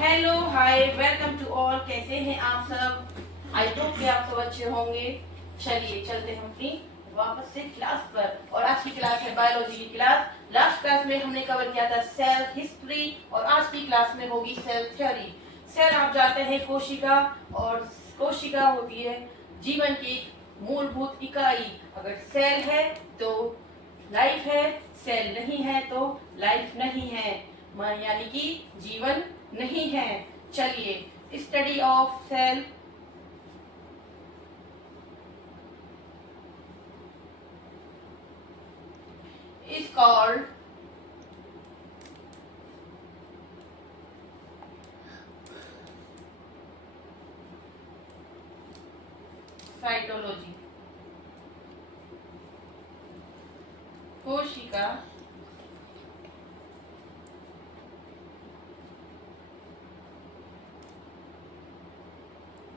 Hello hi welcome to all. कैसे हैं आप सब? आई होप कि आप सब अच्छे होंगे। चलिए चलते हैं अपनी वापस से क्लास पर। और आज की क्लास है बायोलॉजी की क्लास। लास्ट क्लास में हमने कवर किया था सेल हिस्ट्री और आज की क्लास में होगी सेल थ्योरी। सेल आप जानते हैं कोशिका, और कोशिका होती है जीवन की मूलभूत इकाई। अगर सेल है तो लाइफ है, सेल नहीं है तो लाइफ नहीं है, यानी कि जीवन नहीं है। चलिए, study of cell is called cytology. कोशिका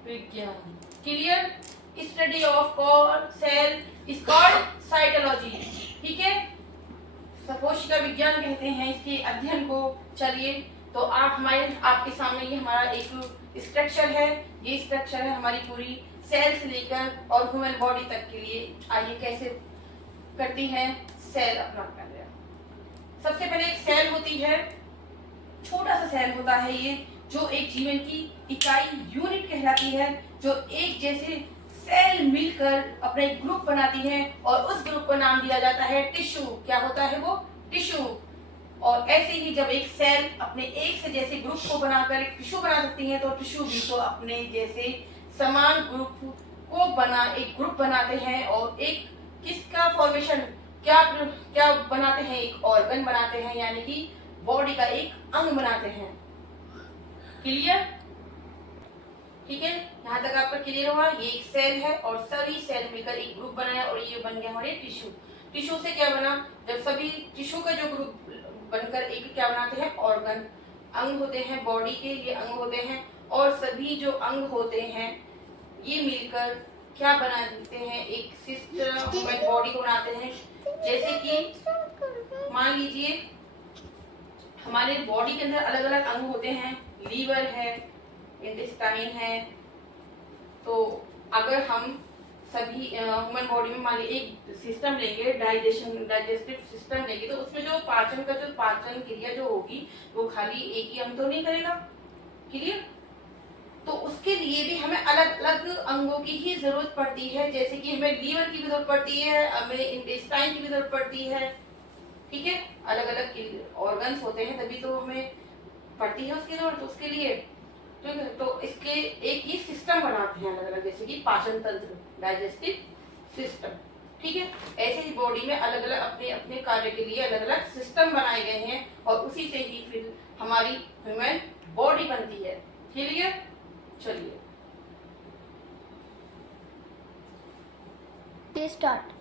विज्ञान। Clear? Study of cell is called cytology. ठीक है, कोशिका विज्ञान कहते हैं इसके अध्ययन को। चलिए, तो आप हमारे आपके सामने ये हमारा एक स्ट्रक्चर है। ये स्ट्रक्चर है हमारी पूरी सेल से लेकर और ह्यूमन बॉडी तक के लिए। आइए कैसे करती है सेल अपना कार्य। सबसे पहले एक सेल होती है, छोटा सा सेल होता है ये, जो एक जीवन की इकाई यूनिट कहलाती है, जो एक जैसे सेल मिलकर अपना एक ग्रुप बनाती है और उस ग्रुप को नाम दिया जाता है टिश्यू। क्या होता है वो? टिश्यू। और ऐसे ही जब एक सेल अपने एक से जैसे ग्रुप को बनाकर एक टिश्यू बना सकती है, तो टिश्यू भी तो अपने जैसे समान ग्रुप को बना एक ग्रुप बनाते हैं और एक किसका फॉर्मेशन क्या क्या बनाते हैं? एक ऑर्गन बनाते हैं, यानी कि बॉडी का एक अंग बनाते हैं। क्लियर? ठीक है, यहाँ तक आपका क्लियर हुआ? ये एक सेल है और सभी सेल मिलकर एक ग्रुप बनाया और ये बन गया हमारे टिश्यू। टिश्यू से क्या बना? जब सभी टिश्यू का जो ग्रुप बनकर एक क्या बनाते हैं? ऑर्गन, अंग होते हैं बॉडी के, ये अंग होते हैं। और सभी जो अंग होते हैं ये मिलकर क्या बना देते हैं? एक सिस्टम बॉडी को बनाते हैं। जैसे कि मान लीजिए हमारे बॉडी के अंदर अलग अलग अंग होते हैं, लीवर है, इंटेस्टाइन है। तो अगर हम सभी ह्यूमन बॉडी में मान लीजिए एक सिस्टम लेंगे, डाइजेस्टिव सिस्टम लेंगे, तो उसमें जो पाचन क्रिया जो होगी वो खाली एक ही अंग तो नहीं करेगा। क्लियर? तो उसके लिए भी हमें अलग अलग अंगों की ही जरूरत पड़ती है। जैसे कि हमें लीवर की भी जरूरत पड़ती है, हमें इंटेस्टाइन की भी जरूरत पड़ती है। ठीक है, अलग अलग ऑर्गन्स होते हैं तभी तो हमें पड़ती है उसकी जरूरत। उसके लिए ठीक है, तो इसके एक ही सिस्टम बनाते हैं अलग अलग, जैसे कि पाचन तंत्र, डाइजेस्टिव सिस्टम। ठीक है, ऐसे ही बॉडी में अलग अलग अपने अपने कार्य के लिए अलग अलग सिस्टम बनाए गए हैं और उसी से ही फिर हमारी ह्यूमन बॉडी बनती है। क्लियर? चलिए स्टार्ट।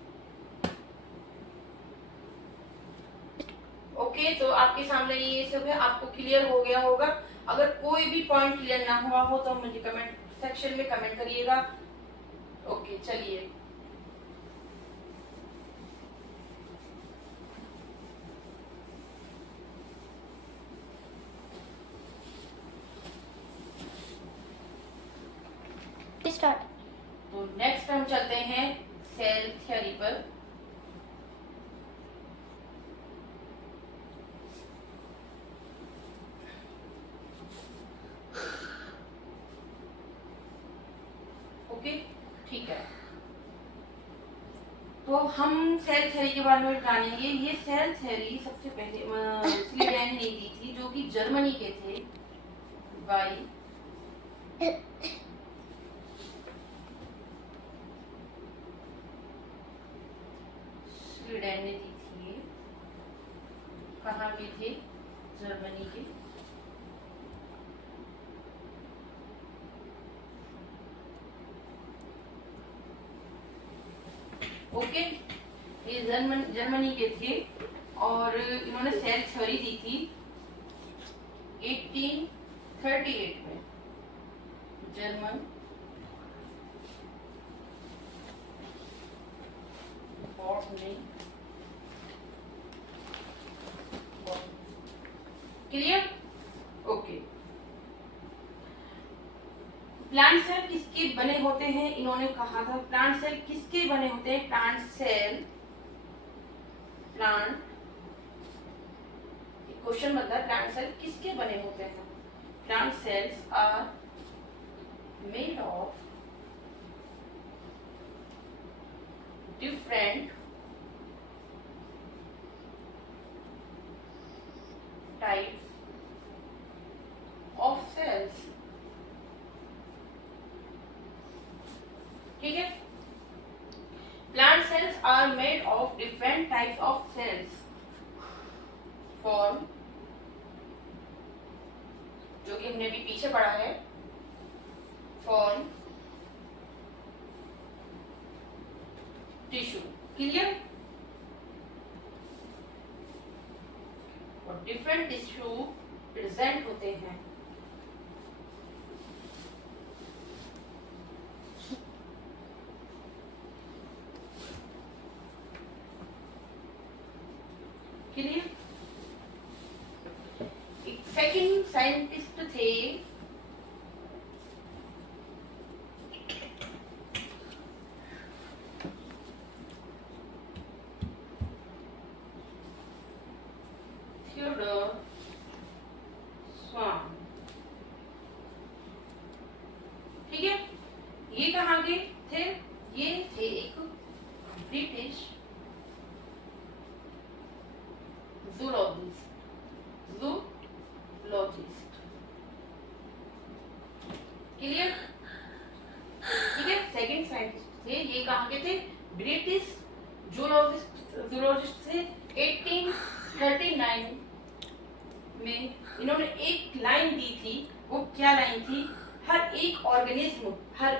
ओके, तो आपके सामने ये सब है, आपको क्लियर हो गया होगा। अगर कोई भी पॉइंट क्लियर ना हुआ हो तो मुझे कमेंट सेक्शन में कमेंट करिएगा। ओके चलिए, स्टार्ट। तो नेक्स्ट हम चलते हैं सेल थ्योरी पर। ओके ठीक है, तो हम सेल थ्योरी के बारे में जानेंगे। ये सेल थ्योरी सबसे पहले स्वीडन ने दी थी, जो कि जर्मनी के थे। बाई स्वीडन ने दी थी। कहाँ के थे? जर्मनी के। ओके, ये जर्मनी के थे और इन्होंने सेल थ्योरी दी थी 1838 में। जर्मन ने क्लियर? ओके, प्लांट सेल किसके बने होते हैं, इन्होंने कहा था प्लांट सेल किसके बने होते हैं, प्लांट क्वेश्चन बनता है प्लांट सेल किसके बने होते हैं। Plant cells are made of different types of cells. ठीक है, plant cells are made of different types of cells form, जो कि हमने भी पीछे पढ़ा है, फॉर्म टिश्यू। क्लियर, और डिफरेंट टिश्यू प्रेजेंट होते हैं। क्लियर, एक सेकंड साइंटिस्ट थे थियोडोर स्वान। ठीक है, ये कहाँ के थे, ये थे एक ब्रिटिश जूलॉजिस्ट। क्लियर, ठीक है, सेकंड साइंटिस्ट थे, ये कहाँ के थे, ब्रिटिश जूलॉजिस्ट थे। 1839 में इन्होंने एक लाइन दी थी, वो क्या लाइन थी, हर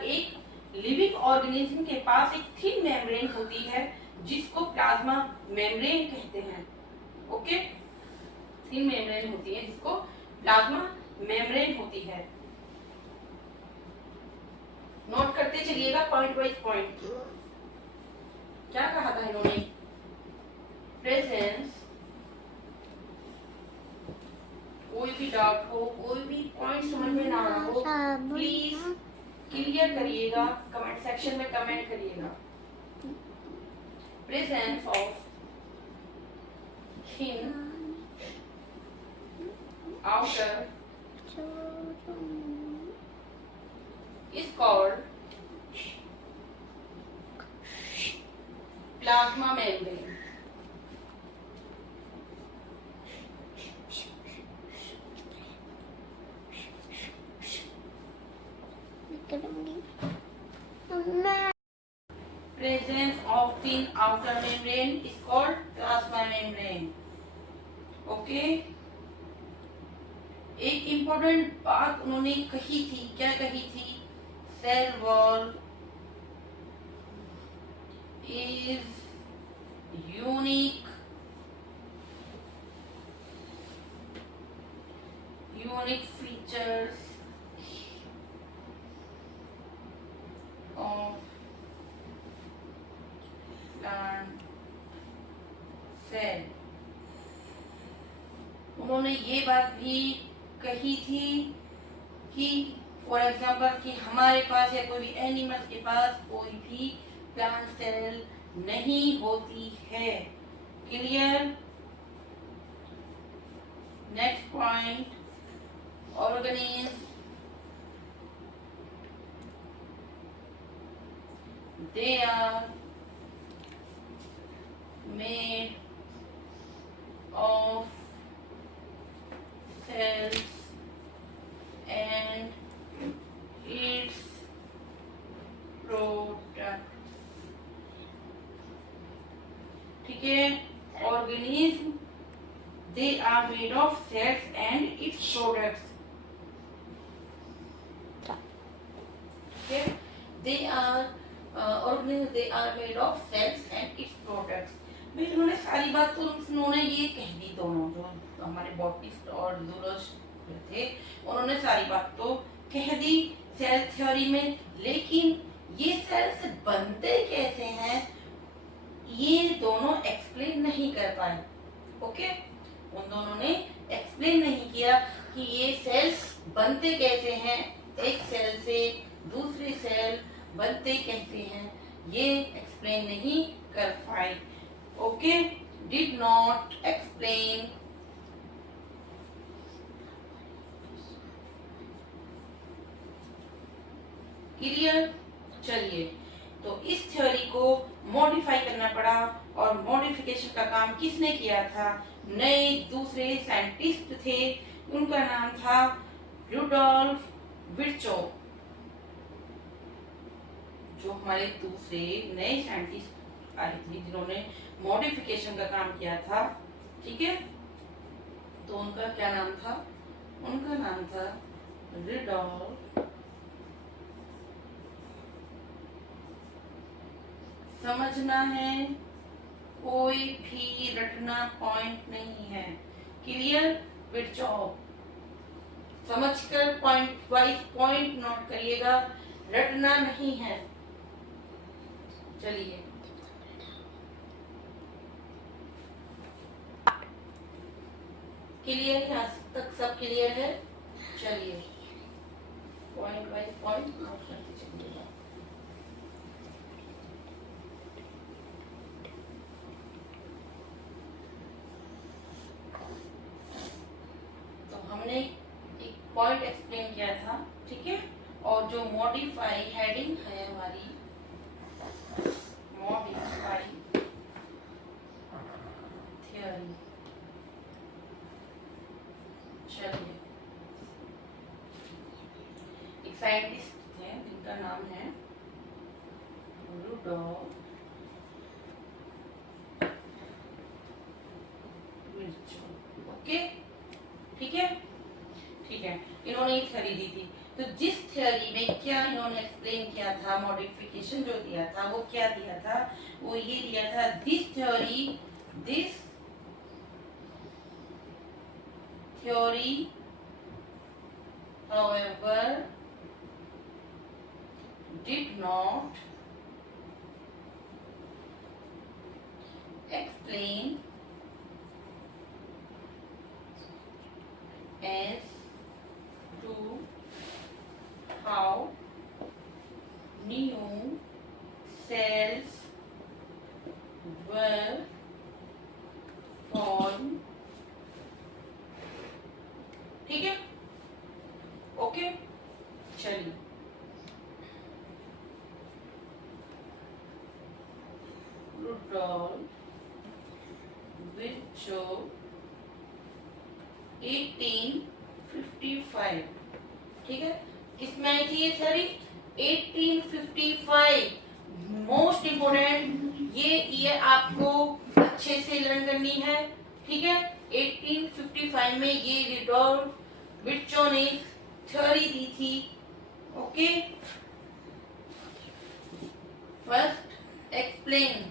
एक लिविंग ऑर्गेनिज्म के पास एक थिन मेम्ब्रेन होती है जिसको प्लाज्मा मेम्ब्रेन कहते हैं। ओके, थिन मेम्ब्रेन होती है जिसको प्लाज्मा मेम्ब्रेन होती है। नोट करते चलिएगा पॉइंट वाइज पॉइंट। क्या कहा था इन्होंने, प्रेजेंस, कोई भी डाउट हो, कोई भी पॉइंट समझ में ना आ हो, प्लीज क्लियर करिएगा, कमेंट सेक्शन में कमेंट करिएगा। Presence of thin outer is called plasma membrane. Presence of thin outer membrane is called plasma membrane. Okay. एक इम्पोर्टेंट बात उन्होंने कही थी, क्या कही थी, cell wall is unique features of plant cell। उन्होंने ये बात भी कही थी कि फॉर एग्जाम्पल कि हमारे पास या कोई भी एनिमल के पास कोई भी प्लांट सेल नहीं होती है। Clear, next point, organism they are made of cells and its products। ठीक है, organism they are made of cells and its products। Okay, they are organisms, they are made of cells and its products। भाई उन्होंने सारी बात तो उन्होंने ये कह दी, दोनों जो हमारे बॉटनिस्ट और जूलॉजिस्ट थे उन्होंने सारी बात तो कह दी सेल थ्योरी में, लेकिन ये सेल्स बनते कैसे हैं ये दोनों एक्सप्लेन नहीं कर पाए। ओके, उन दोनों ने एक्सप्लेन नहीं किया कि ये सेल्स बनते कैसे हैं, एक सेल से दूसरे सेल बनते कैसे हैं ये एक्सप्लेन नहीं कर पाए। Okay, did not explain. Clear? चलिए, तो इस थ्योरी को मॉडिफाई करना पड़ा, और मॉडिफिकेशन का काम किसने किया था? नए दूसरे साइंटिस्ट थे, उनका नाम था रुडोल्फ विर्चोव। जो हमारे दूसरे नए साइंटिस्ट आए थे जिन्होंने मॉडिफिकेशन का काम किया था, ठीक है, तो उनका क्या नाम था? उनका नाम था रुडोल्फ। समझना है, कोई भी रटना पॉइंट नहीं है। क्लियर? विर्चोव समझकर पॉइंट वाइज पॉइंट नोट करिएगा, रटना नहीं है। चलिए, क्लियर? यहाँ तक सब क्लियर है? चलिए, पॉइंट वाइज पॉइंट नोट करते चलिएगा। हमने एक पॉइंट एक्सप्लेन किया था, ठीक है, और जो मॉडिफाई हेडिंग है हमारी, मॉडिफाई थ्योरी। चलिए, एक साइंटिस्ट थे जिनका नाम है रुडोल्फ विर्चोव। ओके, ठीक है, ठीक है, इन्होंने एक थ्योरी दी थी। तो जिस थ्योरी में क्या इन्होंने एक्सप्लेन किया था, मॉडिफिकेशन जो दिया था वो क्या दिया था? वो ये दिया था, this theory however did not explain as to how new cells were formed। ठीक है, ओके, चलिए, रुडोल्फ विर्चोव 1855, ठीक है, किसमें आई थी ये थ्योरी? 1855। मोस्ट इंपोर्टेंट ये आपको अच्छे से लर्न करनी है, ठीक है। 1855 में ये रुडोल्फ विर्चोव ने थ्योरी दी थी। Okay, first explain,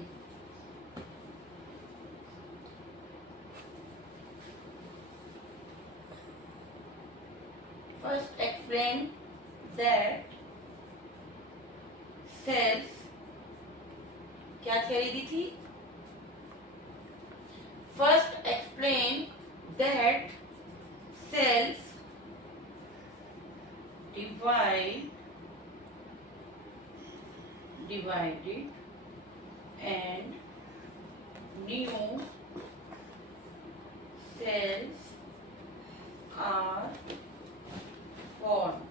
that cells, क्या थ्योरी दी थी? First explain that cells divided and new cells are formed।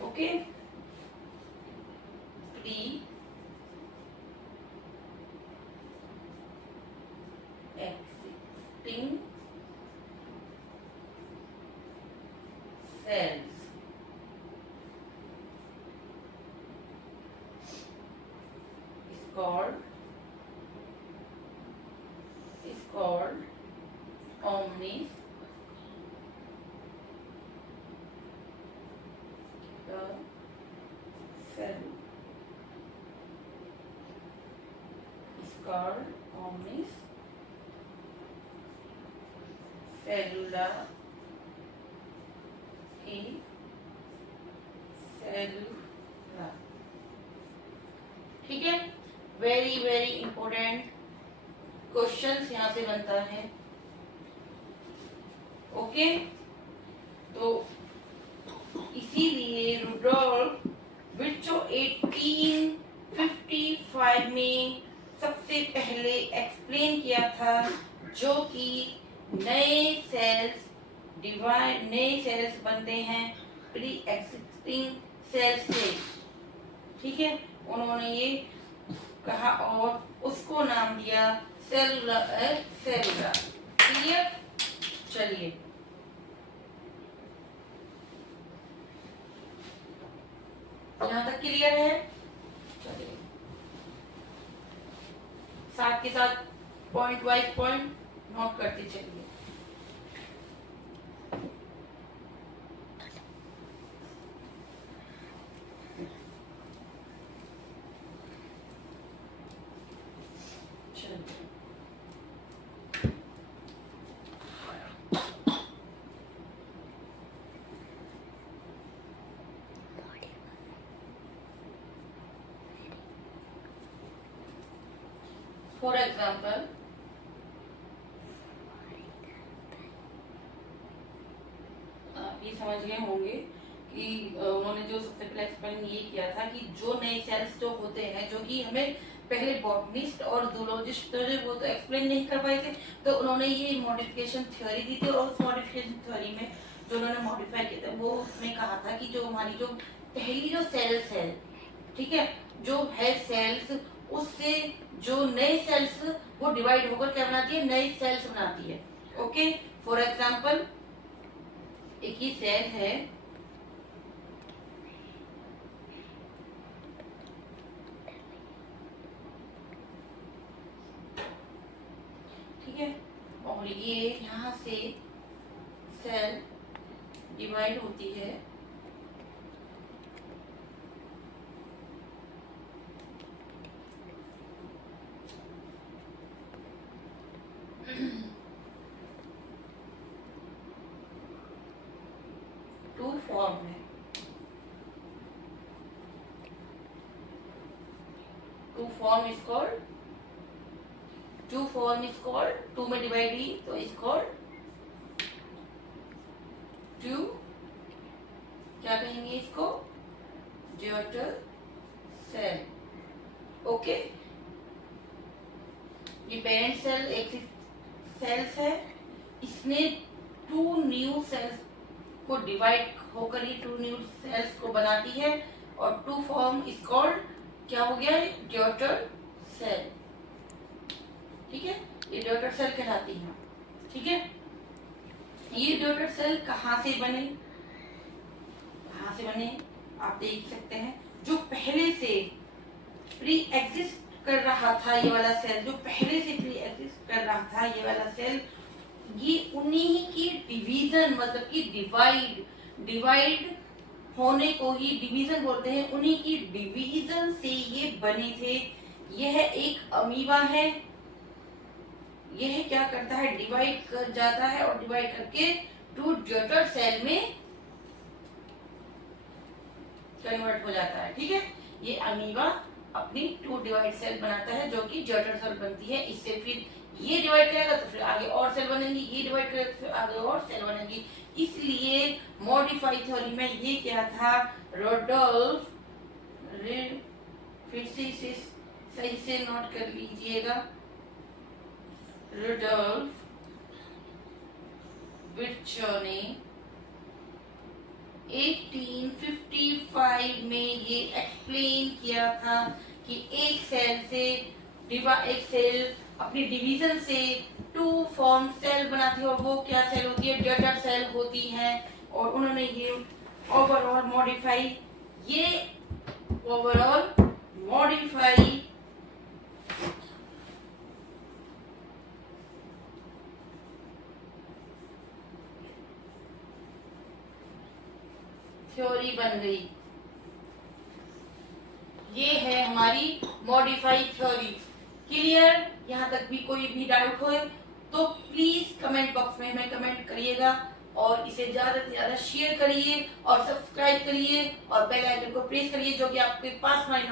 Okay, pre-existing cells is called omnis। The cell is called omnis cellular e cellular। ठीक है, very very important question यहाँ से बनता है। Okay, okay, तो इसीलिए Rudolf Virchow 1855 में सबसे पहले एक्सप्लेन किया था, जो कि नए सेल्स बनते हैं प्री एक्सिस्टिंग सेल्स से, ठीक है। उन्होंने ये कहा और उसको नाम दिया सेलुलर। क्लियर? चलिए, यहाँ तक क्लियर है? चलिए, साथ के साथ पॉइंट वाइज पॉइंट नोट करते चलिए। फॉर एग्जाम्पल, आप ये समझ गए होंगे कि उन्होंने जो सबसे पहले एक्सप्लेन ये किया था कि जो नए सेल्स जो होते हैं, जो कि हमें पहले बॉटनिस्ट और जूलॉजिस्ट वो तो एक्सप्लेन नहीं कर पाए थे, तो उन्होंने ये मॉडिफिकेशन थ्योरी दी थी। और उस मॉडिफिकेशन थ्योरी में जो उन्होंने मॉडिफाई किया था, वो उसमें कहा था कि जो हमारी जो पहली जो सेल्स है, ठीक है, जो है सेल्स, उससे जो नए सेल्स वो डिवाइड होकर क्या बनाती है, नए सेल्स बनाती है। ओके, फॉर एग्जांपल, एक ही सेल है, ठीक है, और ये यहाँ से सेल डिवाइड होती है, टू फॉर्म है, two form is called, two में डिवाइड हुई तो इज कॉल्ड टू, क्या कहेंगे इसको, ड्यूटर सेल। ओके, ये पेरेंट सेल एक सेल्स है, इसने टू न्यू सेल्स को डिवाइड होकर ही टू न्यू सेल्स को बनाती है, और टू फॉर्म इज कॉल्ड, क्या हो गया, ड्यूटर सेल, ठीक है। ये ड्यूटर सेल कहलाती है, ठीक है। ये ड्यूटर सेल कहाँ से बने, आप देख सकते हैं, जो पहले से प्री एग्जिस्ट कर रहा था, ये वाला सेल जो पहले से प्री एग्जिस्ट कर रहा था, ये वाला सेल, ये उन्हीं की डिवीजन, मतलब कि डिवाइड होने को ही डिवीजन बोलते हैं, उन्हीं की डिवीजन से ये बने थे। यह एक अमीबा है, यह क्या करता है, डिवाइड कर जाता है, और डिवाइड करके टू ड्यूटर सेल में कन्वर्ट हो जाता है, ठीक है। ये अमीबा अपनी टू डिवाइड सेल बनाता है, जो कि ड्यूटर सेल बनती है। इससे फिर ये डिवाइड करेगा तो फिर आगे और सेल बनेंगी, ये डिवाइड करेगा तो फिर आगे और सेल बनेंगी। इसलिए मॉडिफाई थ्योरी में ये क्या था, रुडोल्फ, फिर से इसे सही से नोट कर लीजिएगा, रुडोल्फ विर्चो ने 1855 में ये एक्सप्लेन किया था कि एक सेल अपनी डिवीजन से टू फॉर्म सेल बनाती है, और वो क्या सेल होती है, ड्यूटर सेल होती है। और उन्होंने ये ओवरऑल मॉडिफाई थ्योरी बन गई। ये है हमारी मॉडिफाई थ्योरी। क्लियर? यहाँ तक भी कोई भी डाउट हो तो प्लीज कमेंट बॉक्स में हमें कमेंट करिएगा, और इसे ज्यादा से ज्यादा शेयर करिए और सब्सक्राइब करिए और बेल आइकन को प्रेस करिए, जो कि आपके पास हमारी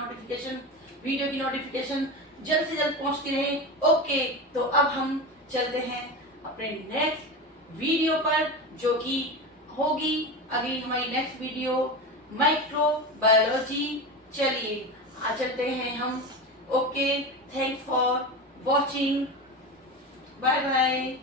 वीडियो की नोटिफिकेशन जल्द से जल्द पहुंचती रहे। ओके, तो अब हम चलते हैं अपने नेक्स्ट वीडियो पर, जो कि होगी अगली हमारी नेक्स्ट वीडियो माइक्रोबायोलॉजी। चलिए आज चलते हैं हम। Okay, thanks for watching, bye bye.